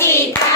России!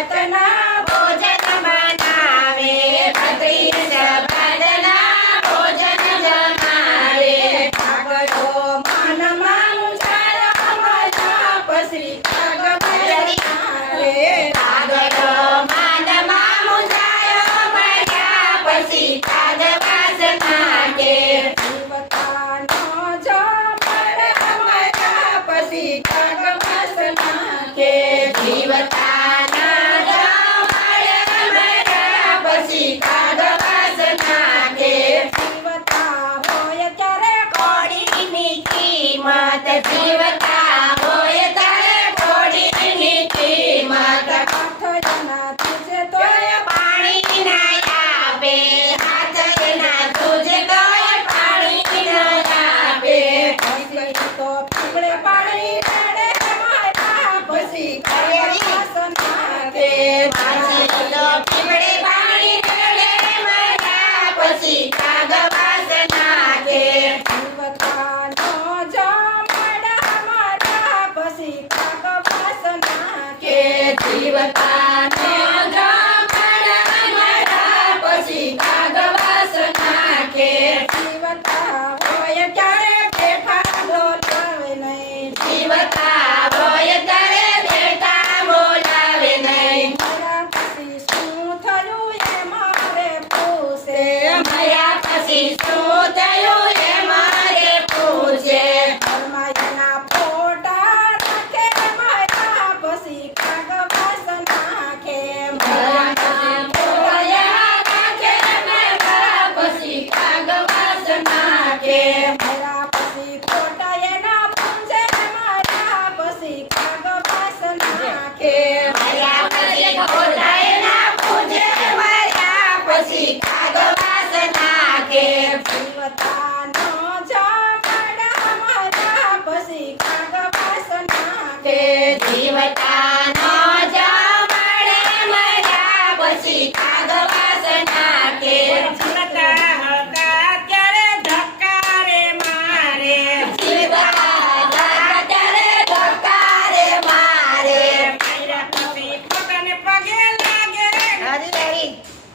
Let the night. 来吧